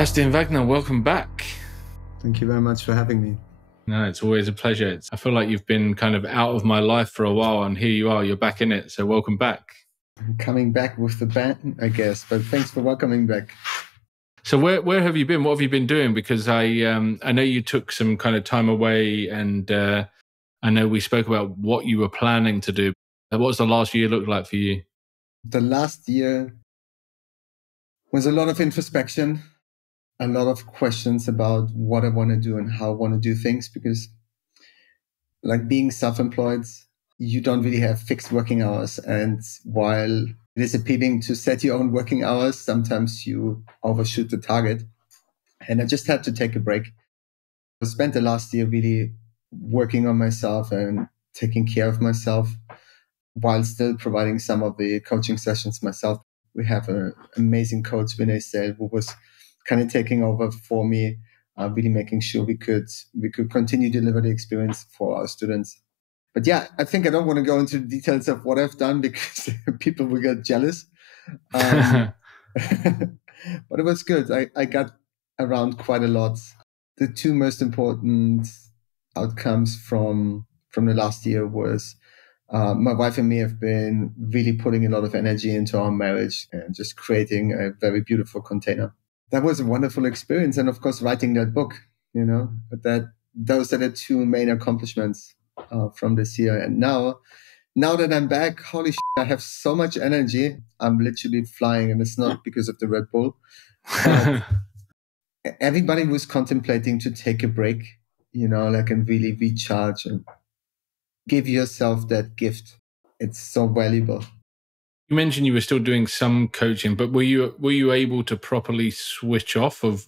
Sebastian Wagner, welcome back. Thank you very much for having me. No, it's always a pleasure. I feel like you've been kind of out of my life for a while, and here you are, you're back in it. So welcome back. I'm coming back with the band, I guess, but thanks for welcoming back. So where have you been? What have you been doing? Because I know you took some kind of time away, and I know we spoke about what you were planning to do. What was the last year look like for you? The last year was a lot of introspection, a lot of questions about what I want to do and how I want to do things, because like being self-employed, you don't really have fixed working hours. And while it is appealing to set your own working hours, sometimes you overshoot the target. And I just had to take a break. I spent the last year really working on myself and taking care of myself while still providing some of the coaching sessions myself. We have an amazing coach, Vinay Sale, who was kind of taking over for me, really making sure we could continue to deliver the experience for our students. But yeah, I think I don't want to go into the details of what I've done because people will get jealous. But it was good. I got around quite a lot. The two most important outcomes from the last year was my wife and me have been really putting a lot of energy into our marriage and just creating a very beautiful container. That was a wonderful experience. And of course, writing that book, those are the two main accomplishments from this year. And now that I'm back, holy shit, I have so much energy. I'm literally flying, and it's not because of the Red Bull. But everybody was contemplating to take a break, and really recharge and give yourself that gift. It's so valuable. You mentioned you were still doing some coaching, but were you able to properly switch off of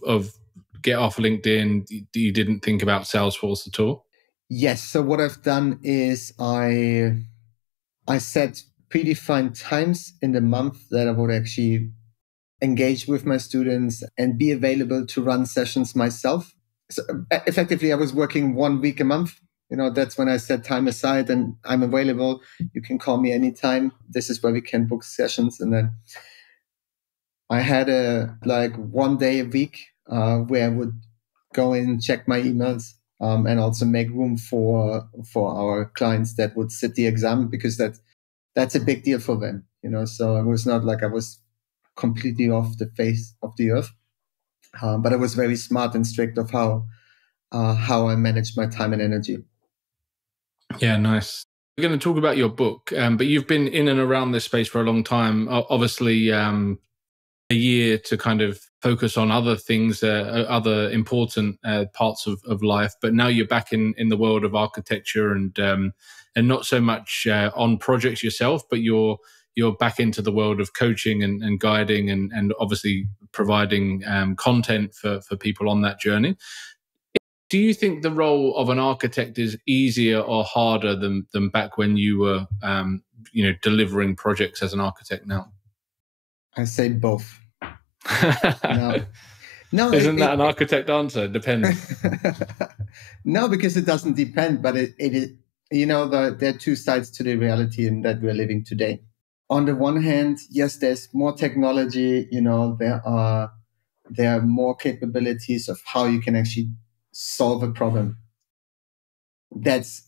get off LinkedIn? You didn't think about Salesforce at all? Yes. So what I've done is I set predefined times in the month that I would actually engage with my students and be available to run sessions myself. So effectively, I was working 1 week a month. That's when I set time aside and I'm available. You can call me anytime. This is where we can book sessions. And then I had like 1 day a week where I would go in, check my emails, and also make room for our clients that would sit the exam, because that's a big deal for them. So it was not like I was completely off the face of the earth, but I was very smart and strict of how I managed my time and energy. Yeah, nice. We're going to talk about your book, but you've been in and around this space for a long time. Obviously, a year to kind of focus on other things, other important parts of life. But now you're back in the world of architecture and not so much on projects yourself, but you're back into the world of coaching and guiding and obviously providing content for people on that journey. Do you think the role of an architect is easier or harder than back when you were, delivering projects as an architect now? I say both. No, isn't that an architect answer? Depends. No, because it doesn't depend, but it is. There are two sides to the reality in that we're living today. On the one hand, yes, there's more technology. There are more capabilities of how you can actually solve a problem. That's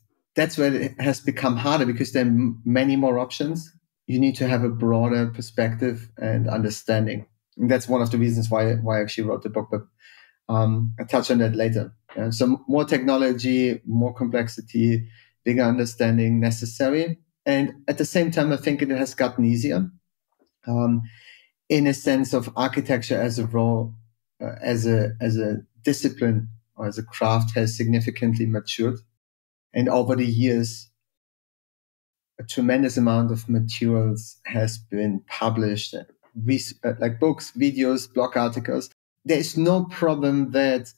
where it has become harder, because there are many more options. You need to have a broader perspective and understanding. And that's one of the reasons why I actually wrote the book, but I'll touch on that later. So more technology, more complexity, bigger understanding necessary. And at the same time, I think it has gotten easier in a sense of architecture as a role, as a discipline or as a craft has significantly matured. And over the years, a tremendous amount of materials has been published, like books, videos, blog articles. There's no problem that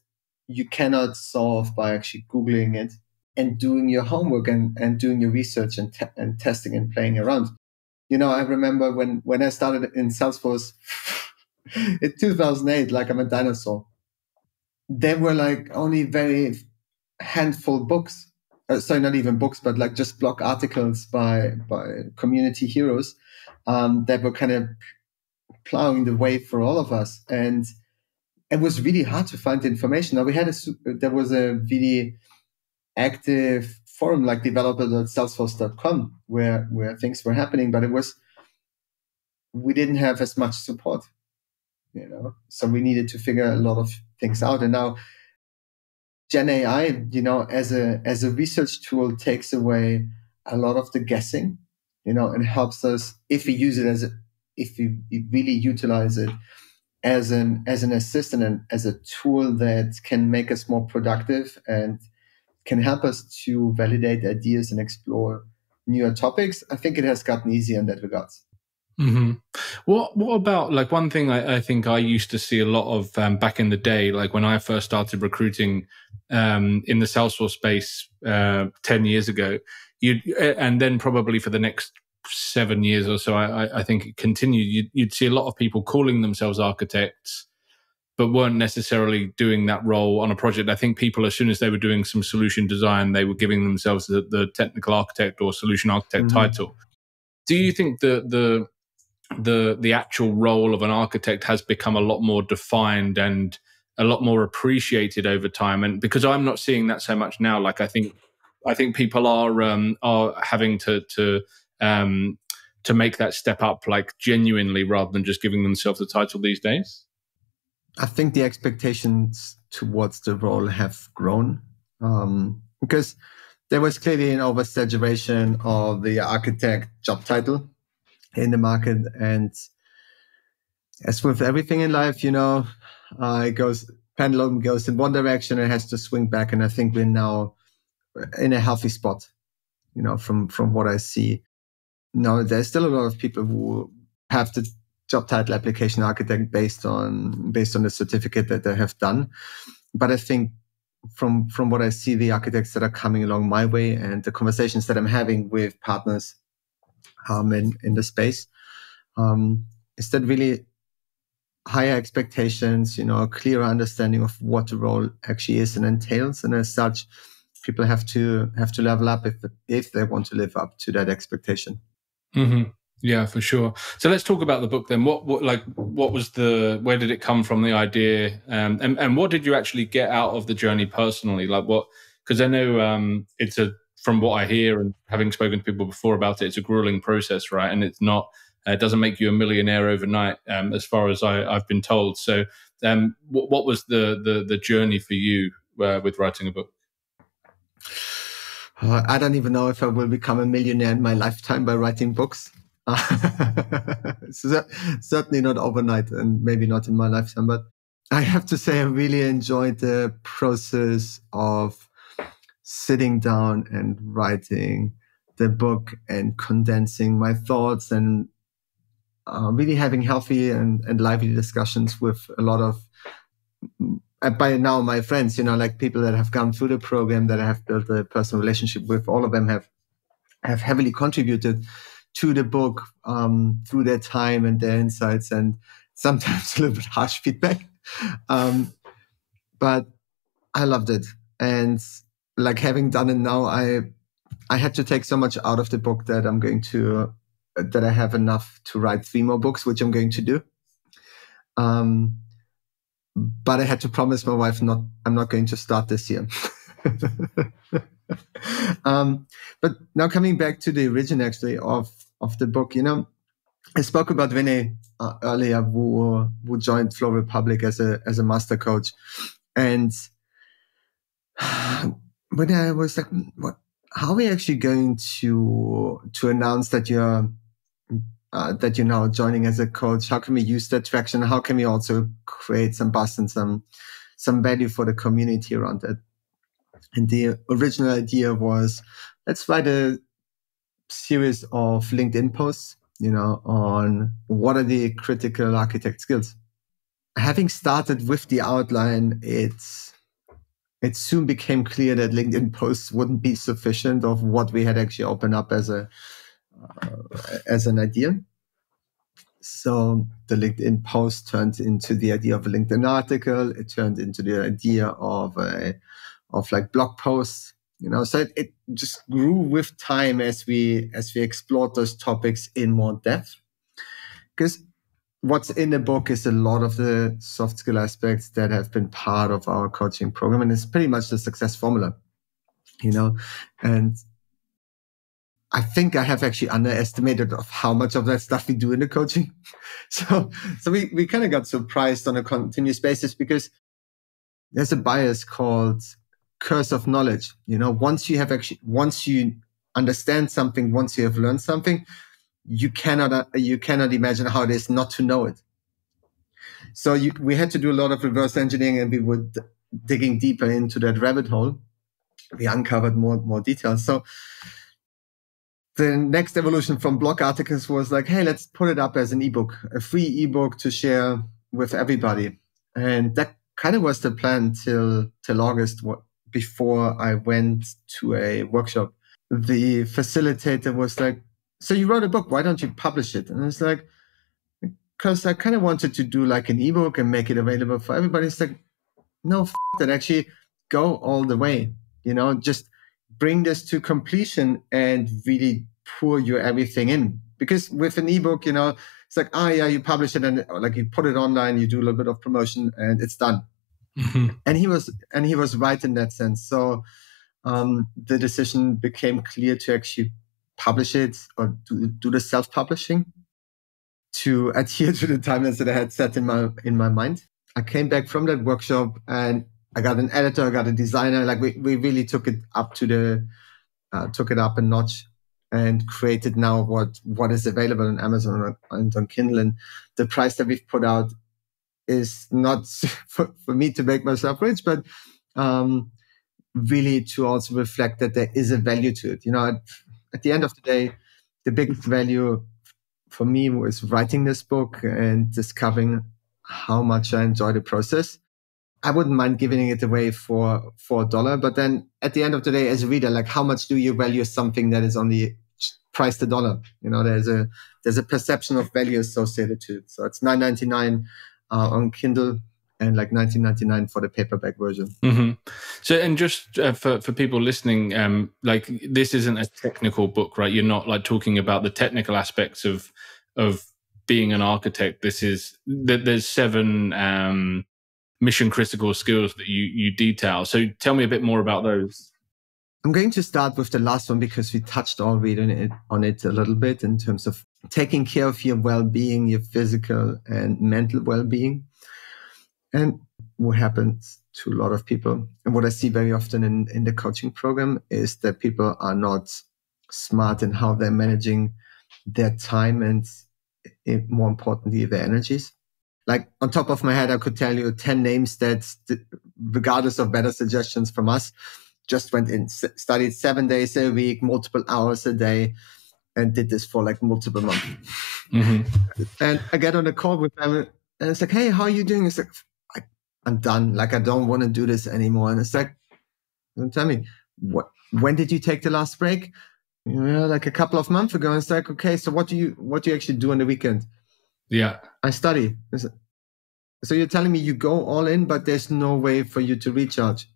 you cannot solve by actually Googling it and doing your homework and doing your research and testing and playing around. I remember when I started in Salesforce in 2008, like I'm a dinosaur, there were like only very handful books. Sorry, not even books, but like just blog articles by community heroes that were kind of plowing the way for all of us. And it was really hard to find the information. Now there was a really active forum like developer.salesforce.com where things were happening, but we didn't have as much support, so we needed to figure a lot of things out. And now Gen AI, as a research tool, takes away a lot of the guessing, and helps us if we use it if we really utilize it as an assistant and as a tool that can make us more productive and can help us to validate ideas and explore newer topics. I think it has gotten easier in that regard. Mm-hmm. What about, like, one thing I think I used to see a lot of back in the day, like when I first started recruiting in the Salesforce space 10 years ago, and then probably for the next 7 years or so, I think it continued, you'd see a lot of people calling themselves architects, but weren't necessarily doing that role on a project. I think people, as soon as they were doing some solution design, they were giving themselves the technical architect or solution architect title. Do you think the actual role of an architect has become a lot more defined and a lot more appreciated over time? And because I'm not seeing that so much now, like I think people are having to make that step up, like genuinely, rather than just giving themselves a title these days. I think the expectations towards the role have grown because there was clearly an oversaturation of the architect job title in the market. And as with everything in life, pendulum goes in one direction and has to swing back. And I think we're now in a healthy spot, from what I see. Now, there's still a lot of people who have the job title application architect based on the certificate that they have done. But I think from what I see, the architects that are coming along my way and the conversations that I'm having with partners in the space, is that really higher expectations, a clearer understanding of what the role actually is and entails. And as such, people have to level up if they want to live up to that expectation. Mm-hmm. Yeah, for sure. So let's talk about the book then. What was where did it come from, the idea, and what did you actually get out of the journey personally? Like because I know from what I hear and having spoken to people before about it, it's a grueling process, right? And it's not, it doesn't make you a millionaire overnight, as far as I've been told. So what was the journey for you with writing a book? I don't even know if I will become a millionaire in my lifetime by writing books. Certainly not overnight, and maybe not in my lifetime. But I have to say, I really enjoyed the process of sitting down and writing the book and condensing my thoughts and really having healthy and lively discussions with a lot of, by now, my friends, like people that have gone through the program, that I have built a personal relationship with. All of them have heavily contributed to the book through their time and their insights, and sometimes a little bit harsh feedback. But I loved it. And like, having done it now, I had to take so much out of the book that that I have enough to write 3 more books, which I'm going to do. But I had to promise my wife I'm not going to start this year. But now, coming back to the origin actually of the book, I spoke about Vinay earlier, who joined FlowRepublic as a master coach. And when I was like, how are we actually going to announce that you're now joining as a coach? How can we use that traction? How can we also create some buzz and some value for the community around it? And the original idea was, let's write a series of LinkedIn posts, on what are the critical architect skills. Having started with the outline, it soon became clear that LinkedIn posts wouldn't be sufficient of what we had actually opened up as an idea. So the LinkedIn post turned into the idea of a LinkedIn article. It turned into the idea of like blog posts, so it just grew with time as we explored those topics in more depth. Because what's in the book is a lot of the soft skill aspects that have been part of our coaching program. And it's pretty much the success formula, and I think I have actually underestimated of how much of that stuff we do in the coaching. So we kind of got surprised on a continuous basis, because there's a bias called curse of knowledge. Once you understand something, once you have learned something, you cannot imagine how it is not to know it. So we had to do a lot of reverse engineering, and we were digging deeper into that rabbit hole. We uncovered more details. So the next evolution from blog articles was like, hey, let's put it up as an ebook, a free ebook to share with everybody. And that kind of was the plan till August, before I went to a workshop. The facilitator was like, so you wrote a book, why don't you publish it? And I was like, because I kind of wanted to do like an ebook and make it available for everybody. It's like, no, that, actually go all the way, just bring this to completion and really pour your everything in. Because with an ebook, it's like, oh yeah, you publish it and like you put it online, you do a little bit of promotion and it's done. Mm-hmm. And he was right in that sense. So the decision became clear to actually publish it, or do the self-publishing, to adhere to the timelines that I had set in my mind. I came back from that workshop and I got an editor, I got a designer. Like we really took it up a notch, and created now what is available on Amazon and on Kindle. And the price that we've put out is not for me to make myself rich, but really to also reflect that there is a value to it. At the end of the day, the biggest value for me was writing this book and discovering how much I enjoy the process. I wouldn't mind giving it away for $1, but then at the end of the day, as a reader, like, how much do you value something that is only priced $1? There's a perception of value associated to it. So it's $9.99 on Kindle, and like $19.99 for the paperback version. Mm-hmm. So, and just for people listening, like, this isn't a technical book, right? You're not like talking about the technical aspects of being an architect. There's 7 mission critical skills that you detail. So tell me a bit more about those. I'm going to start with the last one, because we touched already on it a little bit, in terms of taking care of your well-being, your physical and mental well-being. And what happens to a lot of people, and what I see very often in the coaching program, is that people are not smart in how they're managing their time and, more importantly, their energies. Like, on top of my head, I could tell you 10 names that, regardless of better suggestions from us, just went in, studied 7 days a week, multiple hours a day, and did this for like multiple months. Mm-hmm. And I get on a call with them, and it's like, hey, how are you doing? It's like, I'm done. Like, I don't want to do this anymore. And it's like, tell me, when did you take the last break? Like a couple of months ago. And it's like, okay, so what do you actually do on the weekend? Yeah. I study. So you're telling me you go all in, but there's no way for you to recharge.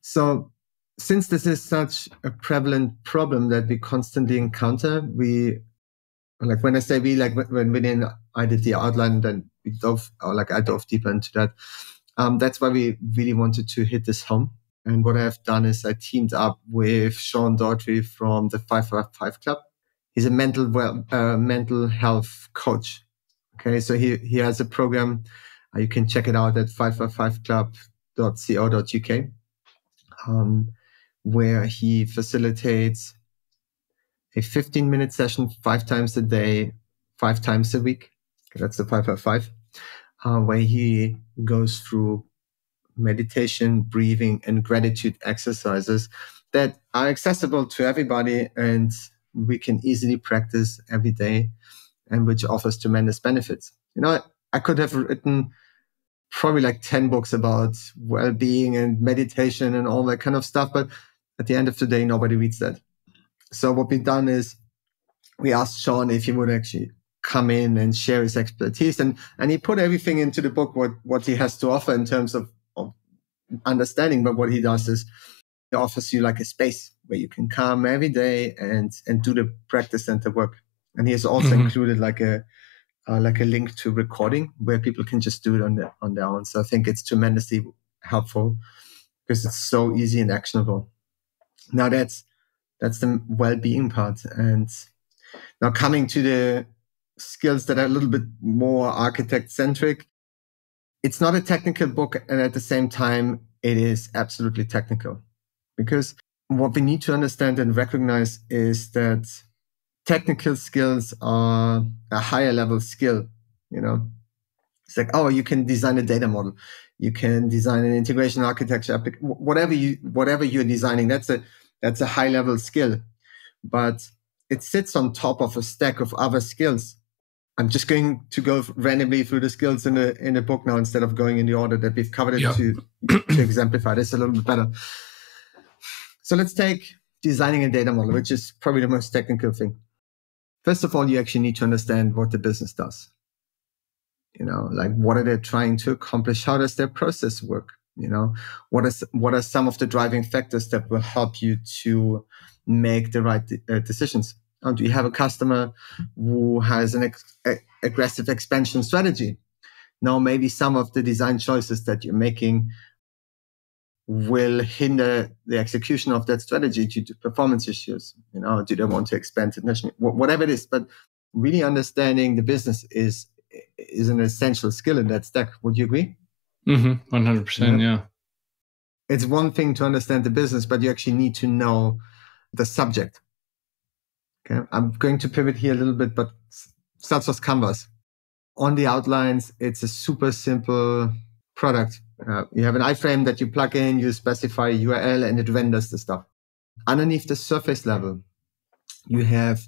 So since this is such a prevalent problem that we constantly encounter, like, when I say we, like, when I did the outline, then I dove deeper into that. That's why we really wanted to hit this home. And what I've done is I teamed up with Sean Daughtry from the 555 Club. He's a mental health coach. Okay, so he has a program. You can check it out at 555club.co.uk, where he facilitates a 15-minute session 5 times a day, 5 times a week. That's the 555, where he goes through meditation, breathing, and gratitude exercises that are accessible to everybody, and we can easily practice every day, and which offers tremendous benefits. I could have written probably like 10 books about well-being and meditation and all that kind of stuff, but at the end of the day, nobody reads that. So what we've done is we asked Sean if he would actually come in and share his expertise, and he put everything into the book, what he has to offer in terms of understanding. But what he does is he offers you like a space where you can come every day and do the practice center work. And he has also included like a like a link to recording where people can just do it on their own. So I think it's tremendously helpful because it's so easy and actionable. Now that's the well-being part. And now coming to the skills that are a little bit more architect-centric, it's not a technical book, and at the same time, it is absolutely technical. Because what we need to understand and recognize is that technical skills are a higher level skill, you know. It's like, oh, you can design a data model, you can design an integration architecture, whatever you're designing, that's a high level skill, but it sits on top of a stack of other skills. I'm just going to go randomly through the skills in the book now instead of going in the order that we've covered it to exemplify this a little bit better. So let's take designing a data model, which is probably the most technical thing. First of all, you actually need to understand what the business does. You know, like what are they trying to accomplish? How does their process work? You know, what are some of the driving factors that will help you to make the right decisions? Do you have a customer who has an aggressive expansion strategy? Now, maybe some of the design choices that you're making will hinder the execution of that strategy due to performance issues. You know, do they want to expand internationally? Whatever it is, but really understanding the business is an essential skill in that stack. Would you agree? 100%, yeah. It's one thing to understand the business, but you actually need to know the subject. Okay, I'm going to pivot here a little bit, but Salesforce Canvas. On the outlines, it's a super simple product. You have an iframe that you plug in, you specify a URL, and it renders the stuff. Underneath the surface level, you have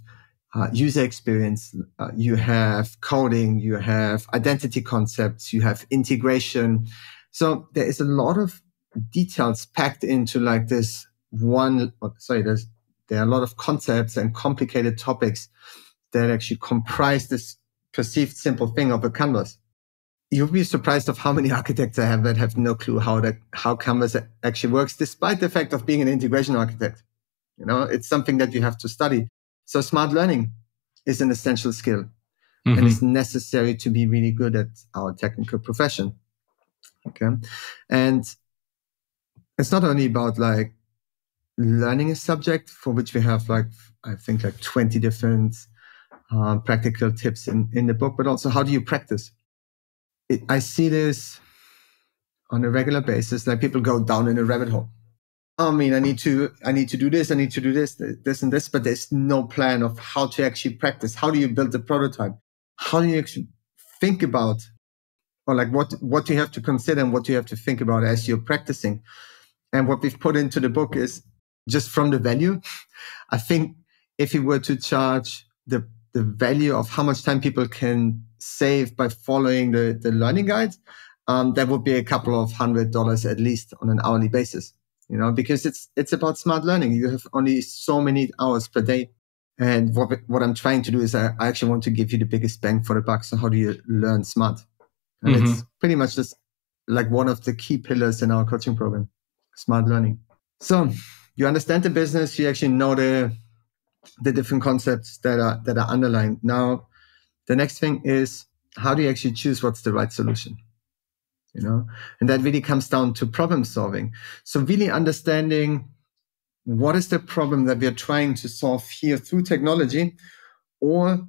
user experience, you have coding, you have identity concepts, you have integration. So there is a lot of details packed into like this one. There are a lot of concepts and complicated topics that actually comprise this perceived simple thing of a canvas. You'll be surprised of how many architects I have that have no clue how Canvas actually works, despite the fact of being an integration architect. You know, it's something that you have to study. So smart learning is an essential skill and it's necessary to be really good at our technical profession. Okay. And it's not only about like learning a subject, for which we have like, I think like 20 different practical tips in the book, but also how do you practice? I see this on a regular basis, like people go down in a rabbit hole. I mean, I need to do this, I need to do this and this, but there's no plan of how to actually practice. How do you build a prototype? How do you actually think about, or like what you have to consider and what you have to think about as you're practicing? And what we've put into the book is just from the value. I think if you were to charge the value of how much time people can save by following the learning guides, that would be a couple of $100 at least on an hourly basis. You know, because it's about smart learning. You have only so many hours per day. And what I'm trying to do is I actually want to give you the biggest bang for the buck. So how do you learn smart? And it's pretty much just like one of the key pillars in our coaching program, smart learning. So you understand the business, you actually know the different concepts that are underlying. Now, the next thing is how do you actually choose what's the right solution? You know, and that really comes down to problem solving. So really understanding what is the problem that we are trying to solve here through technology, or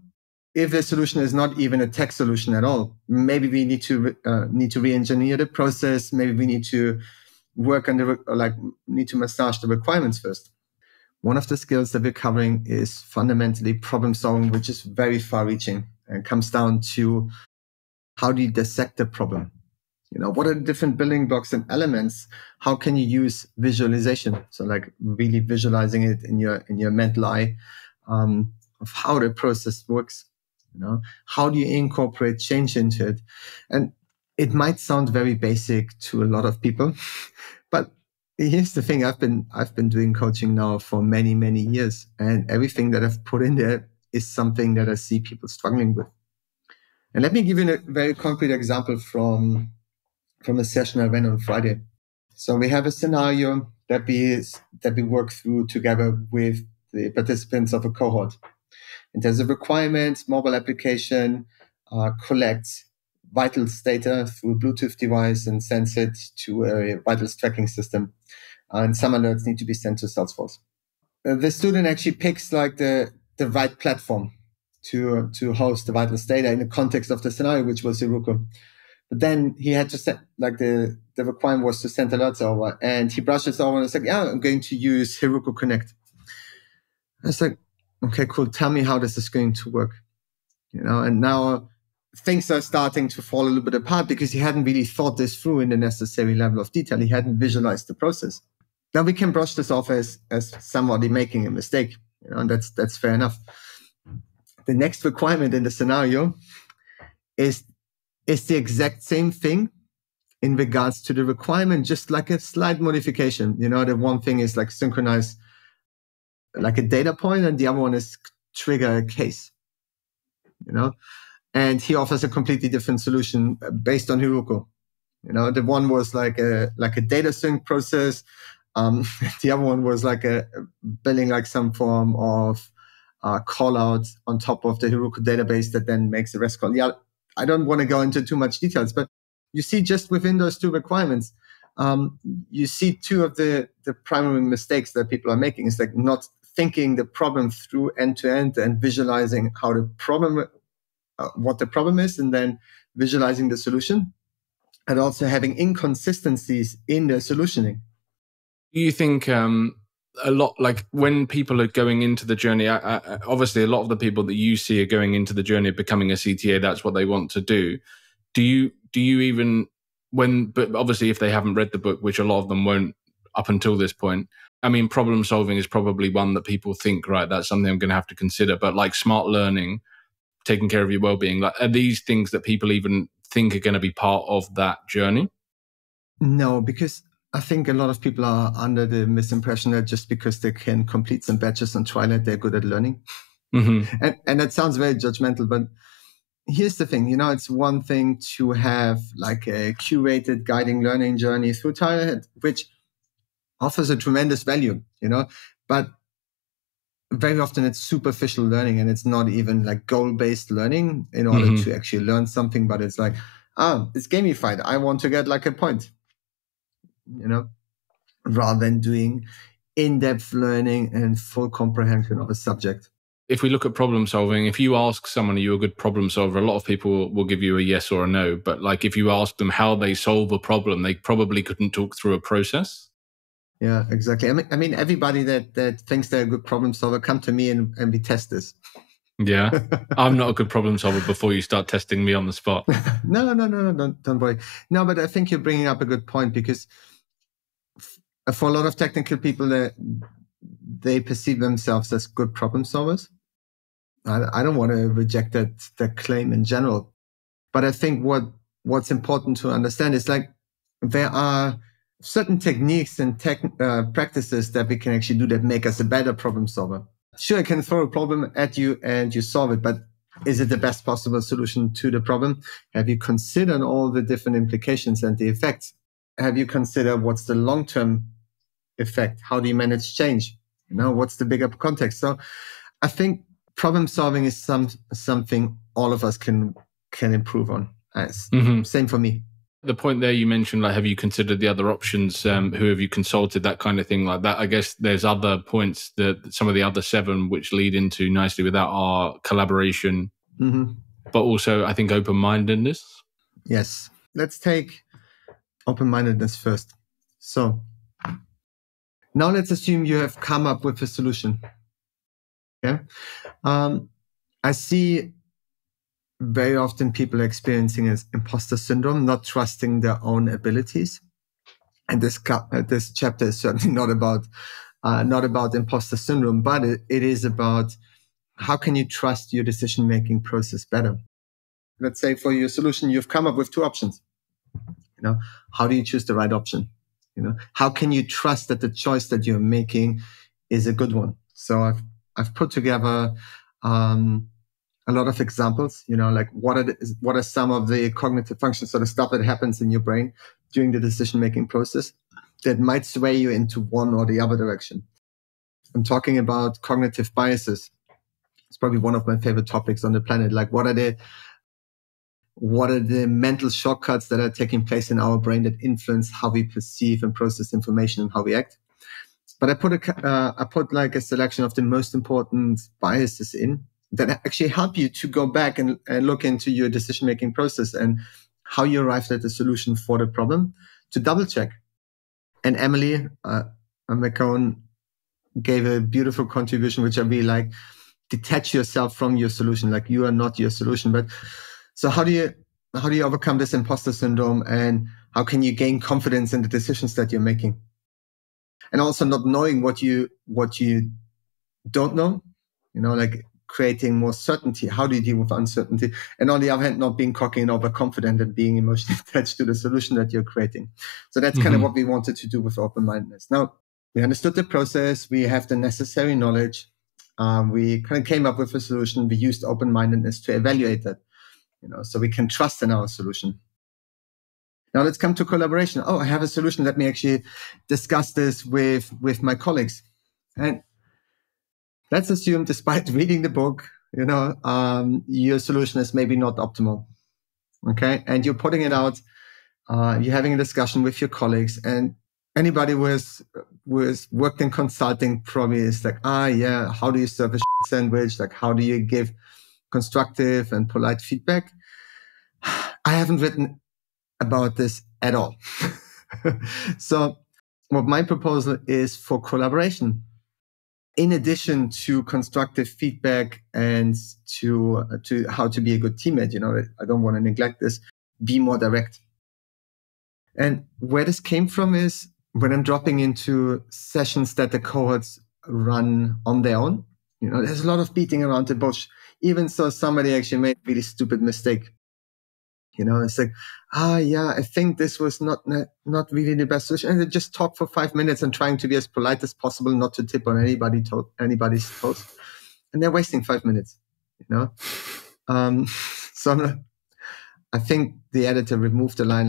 if the solution is not even a tech solution at all, maybe we need to re-engineer the process. Maybe we need to work on need to massage the requirements first. One of the skills that we're covering is fundamentally problem solving, which is very far-reaching and comes down to how do you dissect the problem? You know, what are the different building blocks and elements? How can you use visualization? So like really visualizing it in your mental eye of how the process works. You know, how do you incorporate change into it? And it might sound very basic to a lot of people, but here's the thing: I've been doing coaching now for many, many years, and everything that I've put in there is something that I see people struggling with. And let me give you a very concrete example from a session I ran on Friday. So we have a scenario that we work through together with the participants of a cohort. And there's a requirement, mobile application, collects vitals data through a Bluetooth device and sends it to a vitals tracking system. And some alerts need to be sent to Salesforce. The student actually picks like the right platform to host the vitals data in the context of the scenario, which was Heroku. But then he had to set, like the requirement was to send alerts over, and he brushed it over and was like, yeah, I'm going to use Heroku Connect. I was like, okay, cool. Tell me how this is going to work. And now things are starting to fall a little bit apart because he hadn't really thought this through in the necessary level of detail. He hadn't visualized the process. Now we can brush this off as somebody making a mistake, and that's fair enough. The next requirement in the scenario is the exact same thing in regards to the requirement, just like a slight modification. The one thing is like synchronize like a data point, and the other one is trigger a case. And he offers a completely different solution based on Heroku. The one was like a data sync process. The other one was like building like some form of call out on top of the Heroku database that then makes a REST call. Yeah, I don't want to go into too much details, but you see just within those two requirements, you see two of the primary mistakes that people are making. It's like not thinking the problem through end to end and visualizing how the problem, what the problem is, and then visualizing the solution, and also having inconsistencies in the solutioning. Do you think a lot, like when people are going into the journey, obviously a lot of the people that you see are going into the journey of becoming a CTA, that's what they want to do. Do you even, but obviously if they haven't read the book, which a lot of them won't up until this point, I mean, problem solving is probably one that people think, right, that's something I'm going to have to consider. But like smart learning, taking care of your well-being, like are these things that people even think are going to be part of that journey? No, because I think a lot of people are under the misimpression that just because they can complete some badges on Twilight, they're good at learning. Mm-hmm. And that sounds very judgmental, but here's the thing, it's one thing to have like a curated guiding learning journey through Twilight, which offers a tremendous value, but very often it's superficial learning, and it's not even like goal-based learning in order to actually learn something, but it's like, it's gamified. I want to get like a point, rather than doing in-depth learning and full comprehension of a subject. If we look at problem solving, if you ask someone, are you a good problem solver? A lot of people will give you a yes or a no. But like if you ask them how they solve a problem, they probably couldn't talk through a process. Yeah, exactly. I mean, everybody that thinks they're a good problem solver, come to me and we test this. Yeah, I'm not a good problem solver before you start testing me on the spot. No, don't worry. No, but I think you're bringing up a good point, because for a lot of technical people, they perceive themselves as good problem solvers. I don't want to reject that claim in general, but I think what's important to understand is like there are certain techniques and practices that we can actually do that make us a better problem solver. Sure, I can throw a problem at you and you solve it, but is it the best possible solution to the problem? Have you considered all the different implications and the effects? Have you considered what's the long-term effect? How do you manage change? What's the bigger context? So I think problem solving is something all of us can improve on. Same for me. The point there you mentioned, like, have you considered the other options? Who have you consulted? That kind of thing, like that. I guess there's other points that some of the other 7 which lead into nicely with our collaboration, but also I think open-mindedness. Yes, let's take open-mindedness first. So now let's assume you have come up with a solution. Okay, I see very often people experiencing as imposter syndrome, not trusting their own abilities. And this chapter is certainly not about imposter syndrome, but it is about how can you trust your decision-making process better. Let's say for your solution, you've come up with 2 options. How do you choose the right option? How can you trust that the choice that you're making is a good one? So I've put together a lot of examples, like what are some of the cognitive functions, so the stuff that happens in your brain during the decision-making process that might sway you into one or the other direction. I'm talking about cognitive biases. It's probably one of my favorite topics on the planet. Like what are the what are the mental shortcuts that are taking place in our brain that influence how we perceive and process information and how we act. But I put like a selection of the most important biases in that actually help you to go back and look into your decision-making process and how you arrived at the solution for the problem to double check. And Emily McCone gave a beautiful contribution, which I really like. Detach yourself from your solution. Like, you are not your solution. But so how do you overcome this imposter syndrome, and how can you gain confidence in the decisions that you're making? And also not knowing what you don't know, like creating more certainty. How do you deal with uncertainty? And on the other hand, not being cocky and overconfident and being emotionally attached to the solution that you're creating. So that's kind of what we wanted to do with open-mindedness. Now, we understood the process. We have the necessary knowledge. We kind of came up with a solution. We used open-mindedness to evaluate that, so we can trust in our solution. Now let's come to collaboration. Oh, I have a solution. Let me actually discuss this with my colleagues. And let's assume, despite reading the book, your solution is maybe not optimal. Okay. And you're putting it out, you're having a discussion with your colleagues, and anybody who has worked in consulting probably is like, yeah, how do you serve a sandwich? Like, how do you give constructive and polite feedback? I haven't written about this at all. So what my proposal is for collaboration, in addition to constructive feedback and to how to be a good teammate, I don't want to neglect this, be more direct. And where this came from is when I'm dropping into sessions that the cohorts run on their own, there's a lot of beating around the bush. Even so, somebody actually made a really stupid mistake. It's like, yeah, I think this was not really the best solution. And they just talk for 5 minutes and trying to be as polite as possible, not to tip on anybody's toes. And they're wasting 5 minutes, So I think the editor removed the line,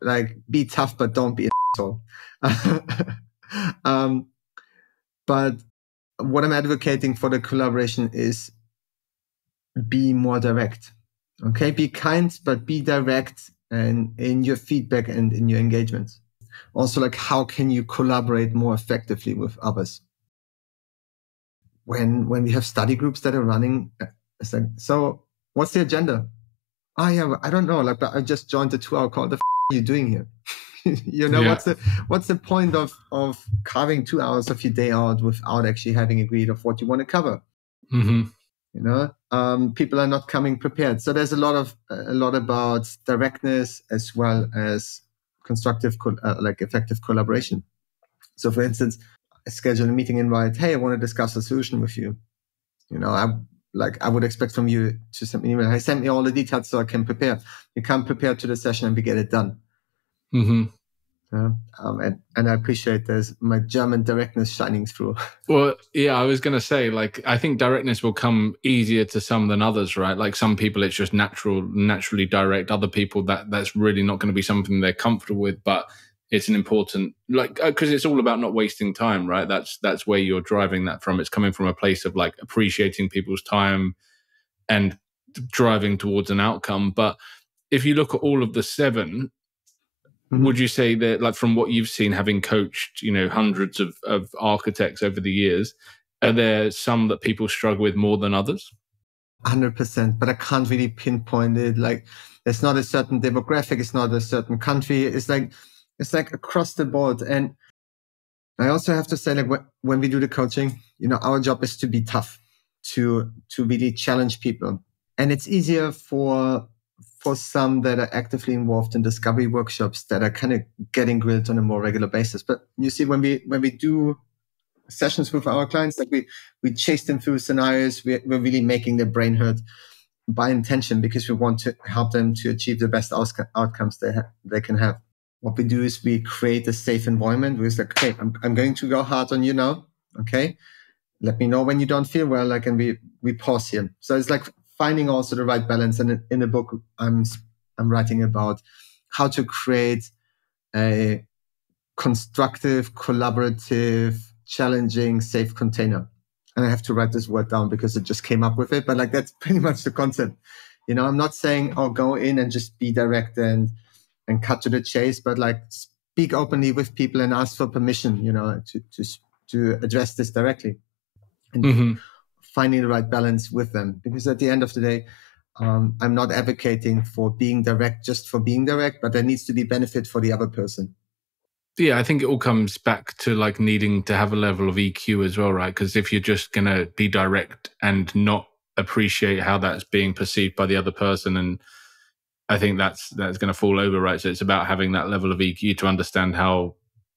like, be tough, but don't be an asshole. But what I'm advocating for the collaboration is be more direct. Okay, be kind, but be direct and in your feedback and in your engagements. Also, like, how can you collaborate more effectively with others? When we have study groups that are running, it's like, so what's the agenda? Yeah, I don't know. Like, I just joined the 2-hour call. The are you doing here? Yeah. What's the point of carving 2 hours of your day out without actually having agreed of what you want to cover? People are not coming prepared. So there's a lot about directness as well as constructive, effective collaboration. So for instance, I schedule a meeting invite. Hey, I want to discuss a solution with you. I would expect from you to send me an email. Hey, send me all the details so I can prepare. You come prepared to the session and we get it done. And I appreciate there's my German directness shining through. Well, yeah, I was going to say, I think directness will come easier to some than others, right? Like, some people it's just naturally direct. Other people that's really not going to be something they're comfortable with, but it's an important, because it's all about not wasting time, right? That's where you're driving that from. It's coming from a place of appreciating people's time and driving towards an outcome. But if you look at all of the 7, would you say that, from what you've seen, having coached, hundreds of architects over the years, are there some that people struggle with more than others? 100%, but I can't really pinpoint it. It's not a certain demographic. It's not a certain country. It's like across the board. And I also have to say, when we do the coaching, our job is to be tough, to really challenge people. And it's easier for some that are actively involved in discovery workshops that are kind of getting grilled on a more regular basis. But you see, when we do sessions with our clients, we chase them through scenarios, we're really making their brain hurt by intention, because we want to help them to achieve the best outcomes they can have. What we do is we create a safe environment where it's like, okay, I'm going to go hard on you now. Okay, let me know when you don't feel well, and we pause here. So it's like finding also the right balance. And in the book, I'm writing about how to create a constructive, collaborative, challenging, safe container. And I have to write this word down because it just came up with it. But that's pretty much the concept. I'm not saying, oh, go in and just be direct and cut to the chase, but like speak openly with people and ask for permission, to address this directly, and finding the right balance with them. Because at the end of the day, I'm not advocating for being direct just for being direct, but there needs to be benefit for the other person. Yeah, I think it all comes back to like needing to have a level of EQ as well, right? Because if you're just going to be direct and not appreciate how that's being perceived by the other person, and I think that's going to fall over, right? So it's about having that level of EQ to understand how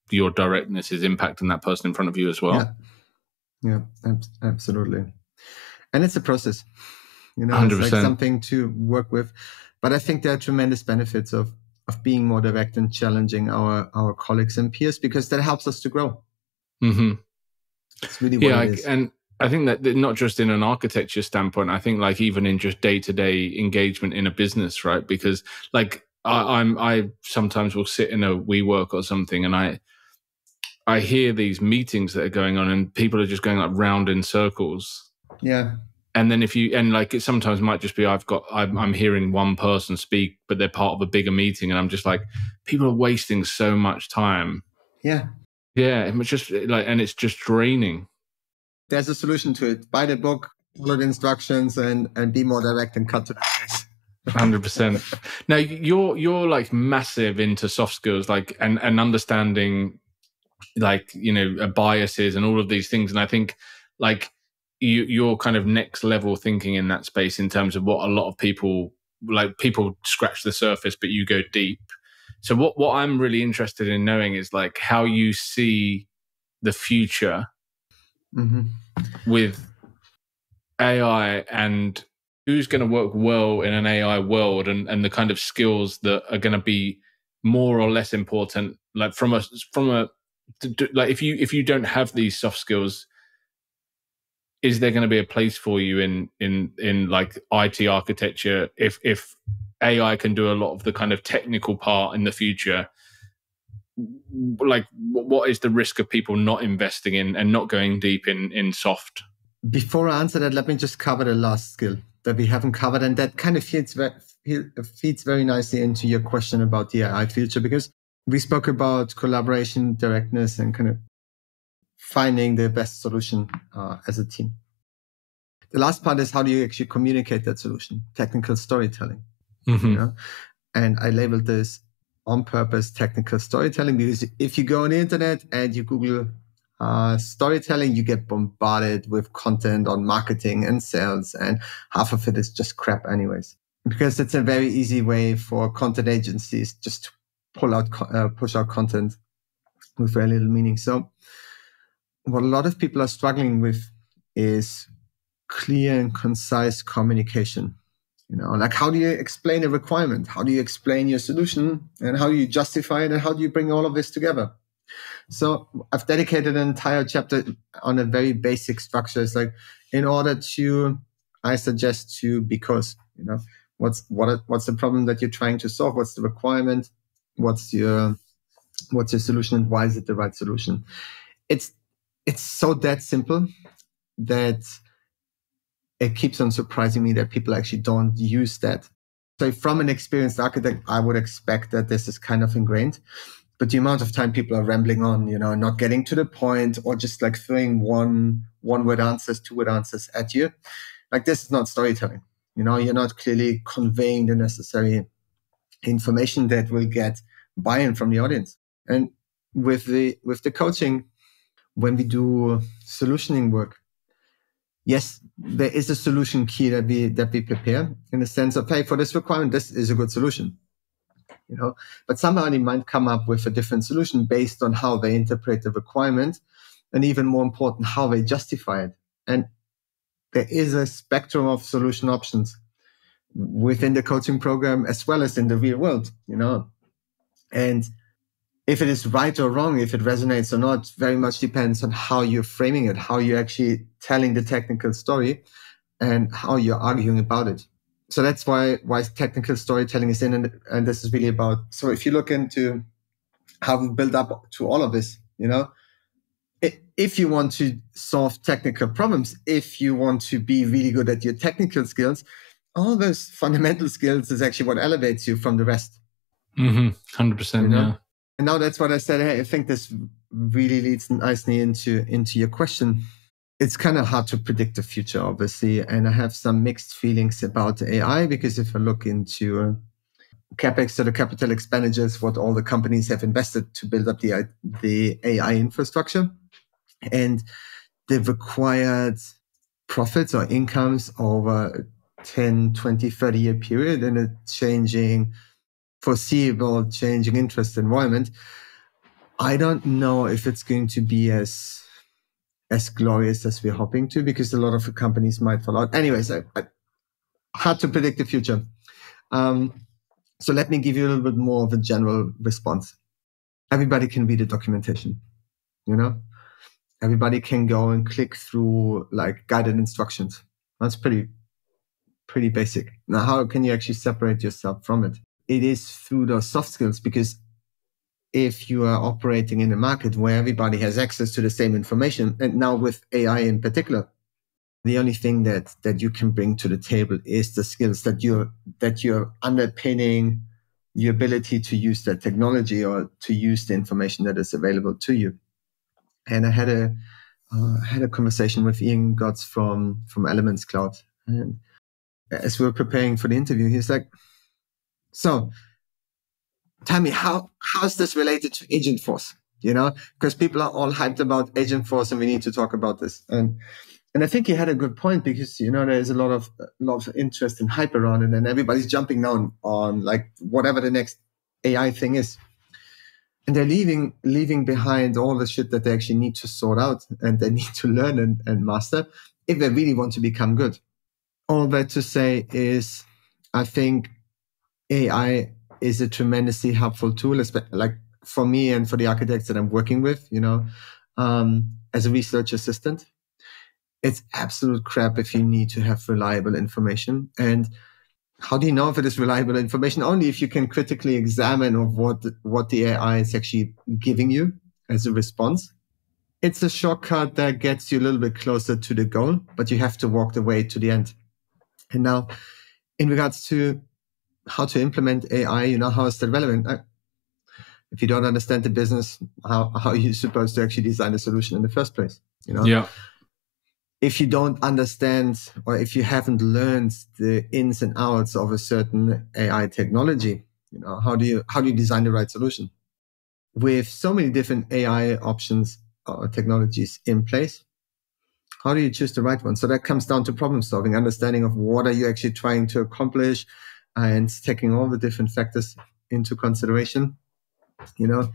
your directness is impacting that person in front of you as well. Yeah, absolutely. And it's a process, 100%. It's like something to work with. But I think there are tremendous benefits of being more direct and challenging our colleagues and peers, because that helps us to grow. It's really what it is. And I think that not just in an architecture standpoint, I think like even in just day-to-day engagement in a business, right? Because like I sometimes will sit in a WeWork or something, and I hear these meetings that are going on, and people are just going like round in circles. Yeah. And then it sometimes might just be I'm hearing one person speak, but they're part of a bigger meeting, and I'm just like, people are wasting so much time. Yeah. It's just like, and it's just draining. There's a solution to it. Buy the book, follow the instructions, and be more direct and cut to the chase. 100%. Now you're like massive into soft skills, like and understanding, like biases and all of these things, and I think like you're kind of next level thinking in that space in terms of what a lot of people scratch the surface, but you go deep. So what I'm really interested in knowing is like how you see the future with AI, and who's going to work well in an AI world, and the kind of skills that are going to be more or less important, like from a like if you don't have these soft skills, is there going to be a place for you in like IT architecture if AI can do a lot of the kind of technical part in the future? Like what is the risk of people not investing in and not going deep in soft? Before I answer that, let me just cover the last skill that we haven't covered, and that kind of feeds very nicely into your question about the AI future, because we spoke about collaboration, directness, and kind of finding the best solution as a team. The last part is, how do you actually communicate that solution? Technical storytelling. And I labeled this on purpose technical storytelling, because if you go on the internet and you Google storytelling, you get bombarded with content on marketing and sales, and half of it is just crap anyways, because it's a very easy way for content agencies just to push out content with very little meaning. So what a lot of people are struggling with is clear and concise communication. Like, how do you explain a requirement? How do you explain your solution? And how do you justify it? And how do you bring all of this together? So I've dedicated an entire chapter on a very basic structure. It's like, I suggest to, because, what's the problem that you're trying to solve? What's the requirement? What's your solution, and why is it the right solution? It's so that simple that it keeps on surprising me that people actually don't use that. So from an experienced architect, I would expect that this is kind of ingrained. But the amount of time people are rambling on, not getting to the point, or just like throwing one-word answers, two-word answers at you, like, this is not storytelling. You're not clearly conveying the necessary information that will get buy-in from the audience. And with the coaching, when we do solutioning work, yes, there is a solution key that we prepare, in the sense of, hey, for this requirement, this is a good solution. But somebody might come up with a different solution based on how they interpret the requirement, and even more important, how they justify it. And there is a spectrum of solution options within the coaching program as well as in the real world, and if it is right or wrong, if it resonates or not, very much depends on how you're framing it, how you're actually telling the technical story, and how you're arguing about it. So that's why technical storytelling is in, and this is really about. So if you look into how we build up to all of this, if you want to solve technical problems, if you want to be really good at your technical skills, all those fundamental skills is actually what elevates you from the rest. 100%, yeah. And now that's what I said. Hey, I think this really leads nicely into your question. It's kind of hard to predict the future, obviously, and I have some mixed feelings about AI, because if I look into CapEx, so the capital expenditures, what all the companies have invested to build up the AI infrastructure, and they've acquired profits or incomes over 10, 20, 30-year period in a foreseeable changing interest environment. I don't know if it's going to be as glorious as we're hoping to, because a lot of the companies might fall out. Anyways, hard to predict the future. So let me give you a little bit more of a general response. Everybody can read the documentation, Everybody can go and click through like guided instructions. That's pretty basic. Now, how can you actually separate yourself from it? It is through those soft skills, because if you are operating in a market where everybody has access to the same information, and now with AI in particular, the only thing that you can bring to the table is the skills that you're underpinning your ability to use that technology or to use the information that is available to you. And I had a conversation with Ian Gotts from Elements Cloud, and as we were preparing for the interview, he's like, "So, tell me, how's this related to Agentforce? Because people are all hyped about Agentforce, and we need to talk about this." And I think he had a good point, because there's a lot of interest and hype around it, and everybody's jumping down on like whatever the next AI thing is, and they're leaving behind all the shit that they actually need to sort out and they need to learn and master if they really want to become good. All that to say is, I think AI is a tremendously helpful tool, like for me and for the architects that I'm working with, as a research assistant. It's absolute crap if you need to have reliable information. And how do you know if it is reliable information? Only if you can critically examine of what the AI is actually giving you as a response. It's a shortcut that gets you a little bit closer to the goal, but you have to walk the way to the end. And now, in regards to how to implement AI, how is that relevant? If you don't understand the business, how are you supposed to actually design a solution in the first place? Yeah. If you don't understand, or if you haven't learned the ins and outs of a certain AI technology, how do you design the right solution? With so many different AI options or technologies in place, how do you choose the right one? So that comes down to problem solving, understanding of what are you actually trying to accomplish, and taking all the different factors into consideration. And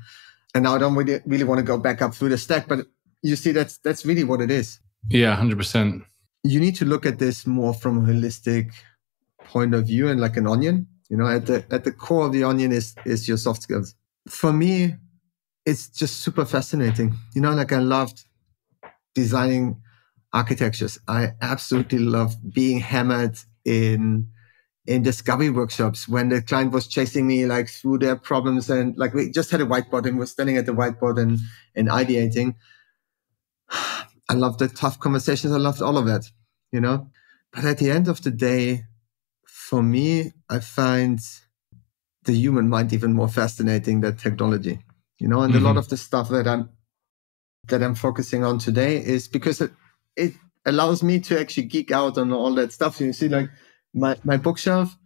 now I don't really want to go back up through the stack, but you see, that's really what it is. Yeah, 100%. You need to look at this more from a holistic point of view, and like an onion. At the core of the onion is your soft skills. For me, it's just super fascinating. Like I loved designing architectures. I absolutely love being hammered in discovery workshops when the client was chasing me like through their problems, and like we just had a whiteboard and we're standing at the whiteboard and ideating. I loved the tough conversations. I loved all of that, But at the end of the day, for me, I find the human mind even more fascinating than technology, and a lot of the stuff that I'm focusing on today is because it allows me to actually geek out on all that stuff. You see, like my bookshelf,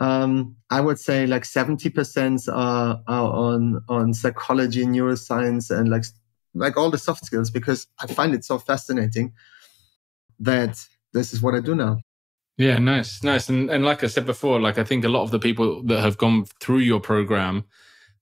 I would say like 70% are on psychology, neuroscience, and like all the soft skills, because I find it so fascinating that this is what I do now. Yeah, nice. And like I said before, like I think a lot of the people that have gone through your program,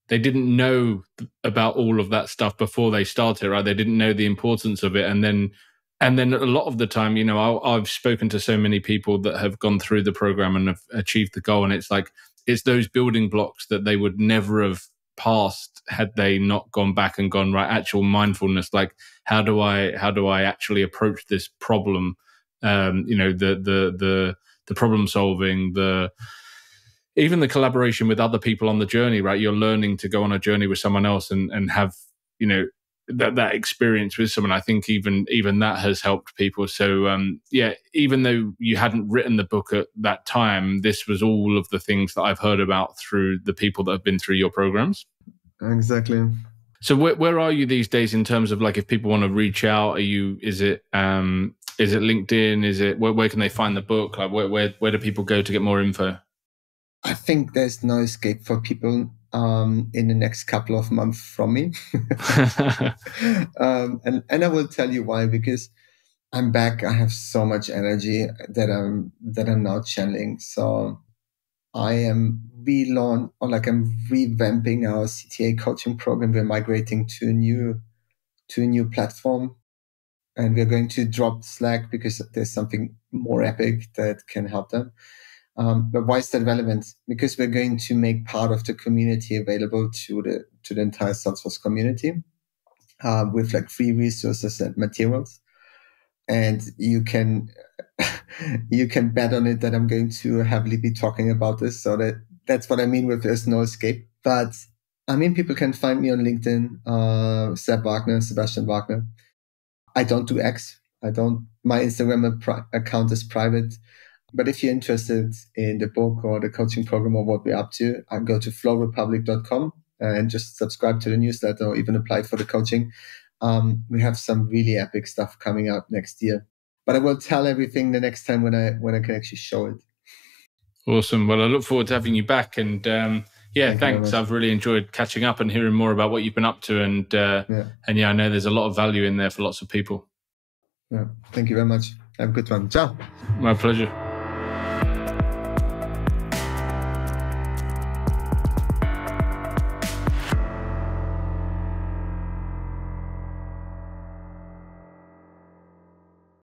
they didn't know about all of that stuff before they started, right? They didn't know the importance of it. And then a lot of the time, I've spoken to so many people that have gone through the program and have achieved the goal. And it's like, it's those building blocks that they would never have passed had they not gone back and gone, right, actual mindfulness. Like, how do I actually approach this problem? The problem solving, even the collaboration with other people on the journey, right? You're learning to go on a journey with someone else and have, that experience with someone. I think even that has helped people. So yeah, even though you hadn't written the book at that time, this was all of the things that I've heard about through the people that have been through your programs. Exactly. So where are you these days in terms of like if people want to reach out? Is it LinkedIn? Is it where can they find the book? Like where do people go to get more info? I think there's no escape for people in the next couple of months from me. And I will tell you why, because I'm back. I have so much energy that I'm now channeling. So I'm revamping our CTA coaching program. We're migrating to a new platform, and we're going to drop Slack because there's something more epic that can help them. But why is that relevant? Because we're going to make part of the community available to the entire Salesforce community with like free resources and materials, and you can bet on it that I'm going to heavily be talking about this. So that's what I mean with there's no escape. But I mean, people can find me on LinkedIn, Sebastian Wagner. I don't do X. My Instagram account is private. But if you're interested in the book or the coaching program or what we're up to, I go to FlowRepublic.com and just subscribe to the newsletter or even apply for the coaching. We have some really epic stuff coming out next year. But I will tell everything the next time when I can actually show it. Awesome. Well, I look forward to having you back. And yeah, thanks. I've really enjoyed catching up and hearing more about what you've been up to. And yeah, I know there's a lot of value in there for lots of people. Yeah. Thank you very much. Have a good one. Ciao. My pleasure.